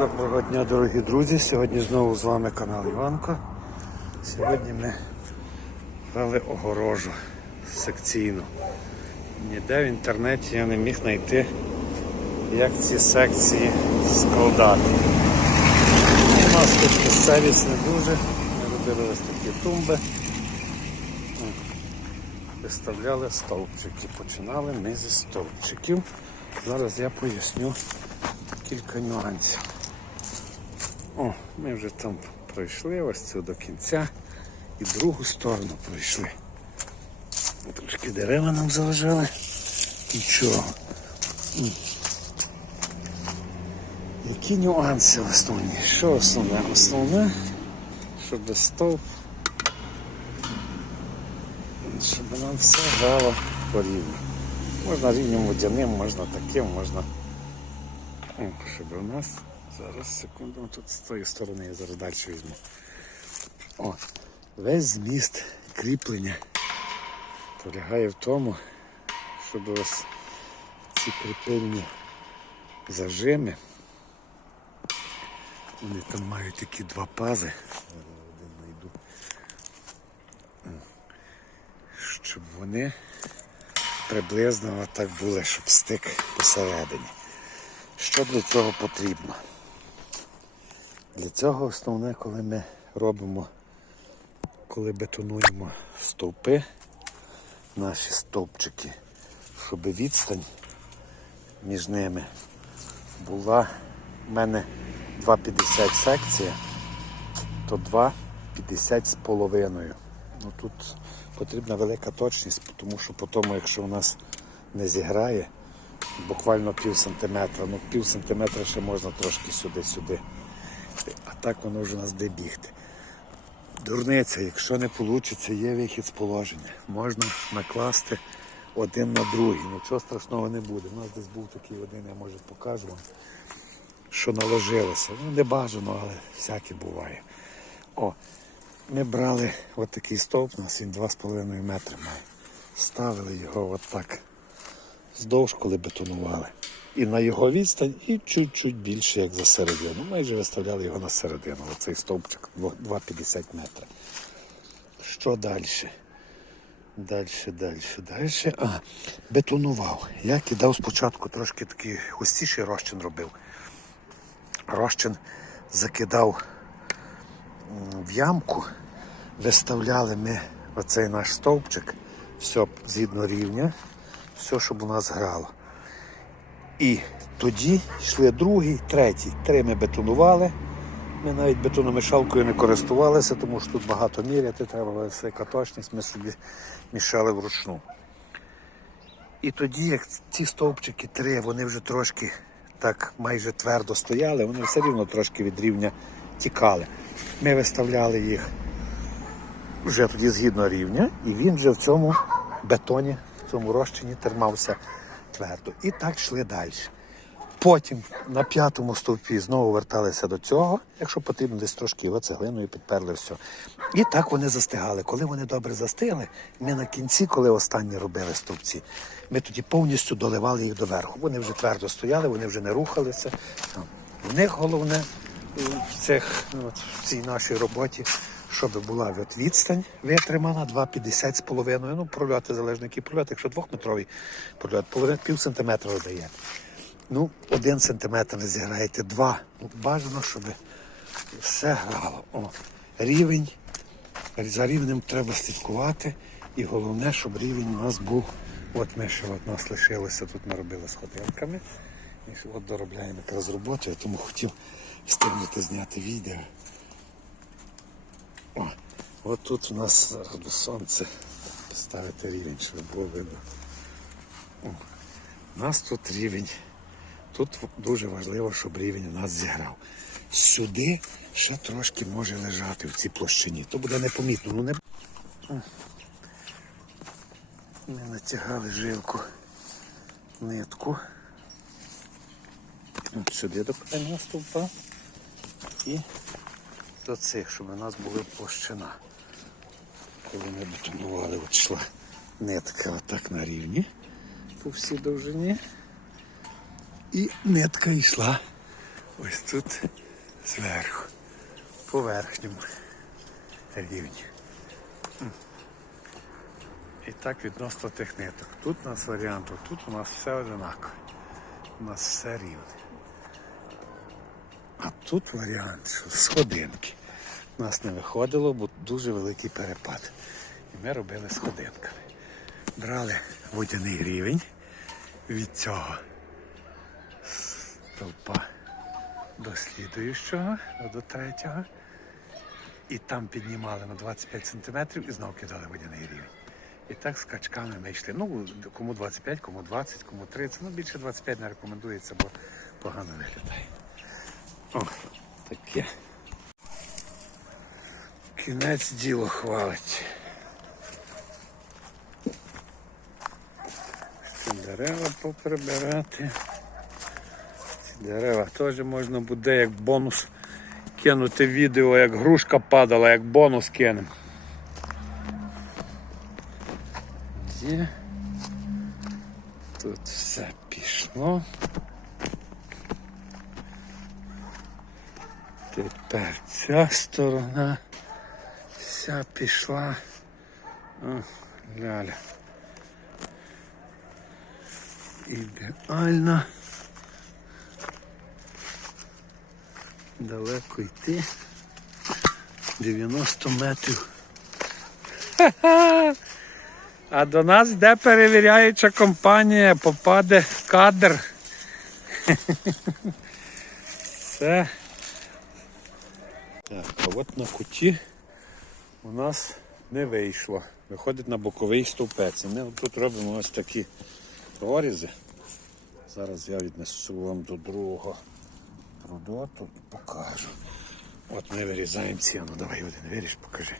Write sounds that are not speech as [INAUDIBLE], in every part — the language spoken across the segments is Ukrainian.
Доброго дня, дорогі друзі. Сьогодні знову з вами канал Іванко. Сьогодні ми брали огорожу секційну. Ніде в інтернеті я не міг знайти, як ці секції складати. У нас тут місцевість не дуже. Ми робили ось такі тумби. Виставляли стовпчики. Починали ми зі стовпчиків. Зараз я поясню кілька нюансів. О, ми вже там пройшли ось цю до кінця і другу сторону пройшли. Трошки дерева нам заважали. Нічого. Які нюанси основні? Що основне? Основне, щоб стовп, щоб нам все грало по рівню. Можна рівнем водяним, можна таким, можна. Щоб у нас зараз секунду тут з тої сторони я зараз далі візьму. О, весь зміст кріплення полягає в тому, щоб ось ці кріпельні зажими. Вони там мають такі два пази. Один знайду. Щоб вони приблизно отак були, щоб стик посередині. Що для цього потрібно? Для цього основне, коли ми робимо, коли бетонуємо стовпи, наші стовпчики, щоб відстань між ними була в мене 2,50 секція, то 2,50 з половиною. Ну, тут потрібна велика точність, тому що по тому, якщо у нас не зіграє, буквально пів сантиметра. Ну, пів сантиметра ще можна трошки сюди-сюди. Так воно вже нас де бігти. Дурниця, якщо не вийде, є вихід з положення. Можна накласти один на другий. Нічого страшного не буде. У нас десь був такий один, я може покажу вам, що наложилося. Ну, не бажано, але всяке буває. О, ми брали от стовп, у нас він 2,5 метри має. Ставили його отак вздовж, коли бетонували. І на його відстань, і чуть-чуть більше, як за середину. Майже виставляли його на середину. Оцей стовпчик 2,50 метра. Що далі? Далі, далі, далі. А, бетонував. Я кидав спочатку трошки такий густіший розчин робив. Розчин закидав в ямку, виставляли ми оцей наш стовпчик, все згідно рівня, все, щоб у нас грало. І тоді йшли другий, третій. Три ми бетонували. Ми навіть бетономішалкою не користувалися, тому що тут багато міряти, треба велика точність, ми собі мішали вручну. І тоді, як ці стовпчики три, вони вже трошки так майже твердо стояли, вони все рівно трошки від рівня тікали. Ми виставляли їх вже тоді згідно рівня, і він вже в цьому бетоні, в цьому розчині тримався твердо. І так йшли далі. Потім на п'ятому стовпі знову верталися до цього, якщо потрібно, десь трошки його цеглиною підперли все. І так вони застигали. Коли вони добре застигли, ми на кінці, коли останні робили стовпці, ми тоді повністю доливали їх доверху. Вони вже твердо стояли, вони вже не рухалися. В них головне е, в, цих, в цій нашій роботі, щоб була відстань витримана 2,50 з половиною. Ну, прольоти залежно, який прольот. Якщо двохметровий прольот, половина пів сантиметра дає. Ну, один сантиметр зіграєте, два. Ну, бажано, щоб все грало. О, рівень. За рівнем треба слідкувати. І головне, щоб рівень у нас був. От ми ще от нас лишилося, тут ми робили з ходинками. І от доробляємо якраз роботу, я тому хотів встигнути зняти відео. О, от тут у нас зараз до сонця ставити рівень, щоб було видно. О, у нас тут рівень. Тут дуже важливо, щоб рівень у нас зіграв. Сюди ще трошки може лежати в цій площині. То буде непомітно. Ну, не... Ми натягали жилку, нитку. От Сюди до крайнього стовпа. І до цих, щоб у нас була площина. Коли ми бетонували, от йшла нитка отак на рівні по всій довжині. І нитка йшла ось тут зверху, по верхньому рівні. І так відносно тих ниток. Тут у нас варіант, тут у нас все одинаково. У нас все рівне. А тут варіант, що сходинки. У нас не виходило, бо дуже великий перепад. І ми робили сходинками. Брали водяний рівень від цього стовпа до слідуючого, до третього. І там піднімали на 25 см і знову кидали водяний рівень. І так скачками ми йшли. Ну, кому 25, кому 20, кому 30. Ну, більше 25 не рекомендується, бо погано виглядає. О, таке. Кінець діло хвалить. Ще дерева поприбирати. Ці дерева теж можна буде як бонус кинути відео, як грушка падала, як бонус кинемо. Є. Тут все пішло. Тепер ця сторона вся пішла. О, ляля. Ідеально. Далеко йти. 90 метрів. Ха-ха! [LAUGHS] А до нас йде перевіряюча компанія, попаде кадр. [LAUGHS] Все. Так, а от на куті у нас не вийшло. Виходить на боковий стовпець. Ми тут робимо ось такі прорізи. Зараз я віднесу вам до другого продоту і покажу. От ми вирізаємо ціну. Давай один виріж, покажи.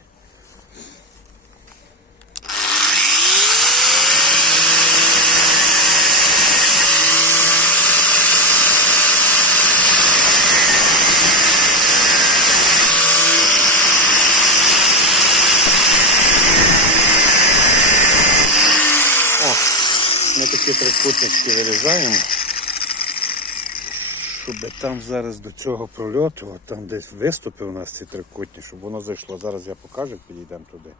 О, такі трикутнички вирізаємо, щоб там зараз до цього прольоту, от там десь виступи у нас ці трикутні, щоб воно зайшло. Зараз я покажу, підійдемо туди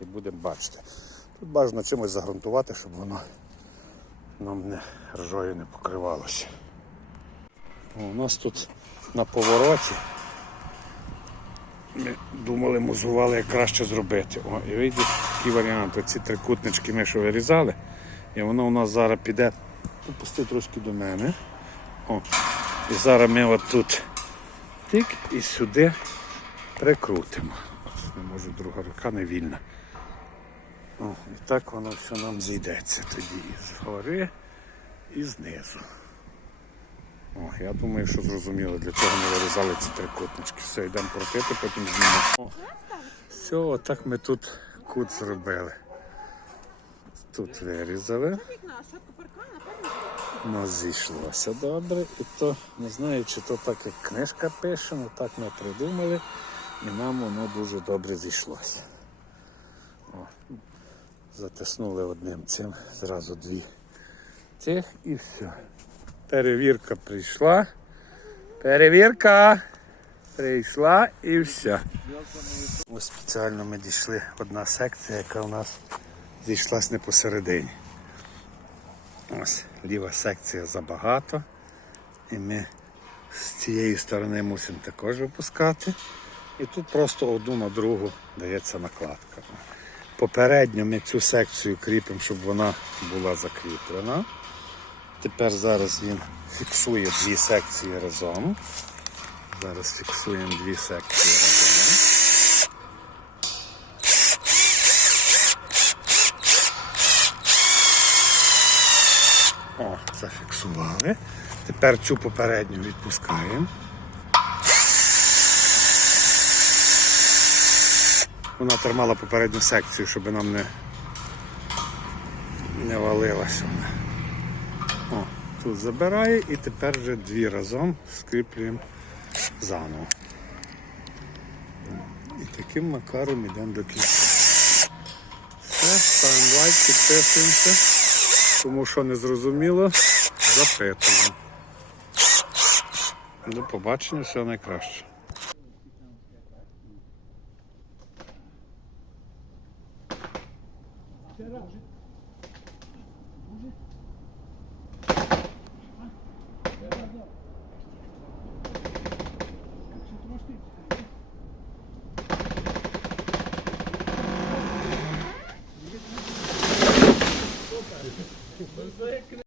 і будемо бачити. Тут бажано чимось загрунтувати, щоб воно нам не ржою не покривалося. У нас тут на повороті. Ми думали, музували, як краще зробити. О, і вийде такий варіант. Оці трикутнички ми що вирізали. І воно у нас зараз піде, попусти трошки до мене. О, і зараз ми отут тик і сюди прикрутимо. Не можу, друга рука не вільна. О, і так воно все нам зійдеться тоді згори, і знизу. О, я думаю, що зрозуміло, для чого ми вирізали ці трикутнички. Все, йдемо крутити, потім знімемо. Все, отак ми тут кут зробили. Тут вирізали. Потім Ну, зійшлося добре. І то не знаю, чи то так, як книжка пише, але так ми придумали. І нам воно дуже добре зійшлося. О, затиснули одним цим зразу дві цих і все. Перевірка прийшла. Перевірка прийшла і все. Ось спеціально ми дійшли одна секція, яка у нас зійшлась не посередині. Ось ліва секція забагато. І ми з цієї сторони мусимо також випускати. І тут просто одну на другу дається накладка. Попередньо ми цю секцію кріпимо, щоб вона була закріплена. Тепер зараз він фіксує дві секції разом. Зараз фіксуємо дві секції разом. О, Тепер цю попередню відпускаємо. Вона тримала попередню секцію, щоб нам не, не валилася вона. О, тут забирає і тепер вже дві разом скріплюємо заново. І таким макаром йдемо до кінця. Все, ставимо лайк, підписуємося. Тому що не зрозуміло, запитую. До побачення, все найкраще. Você é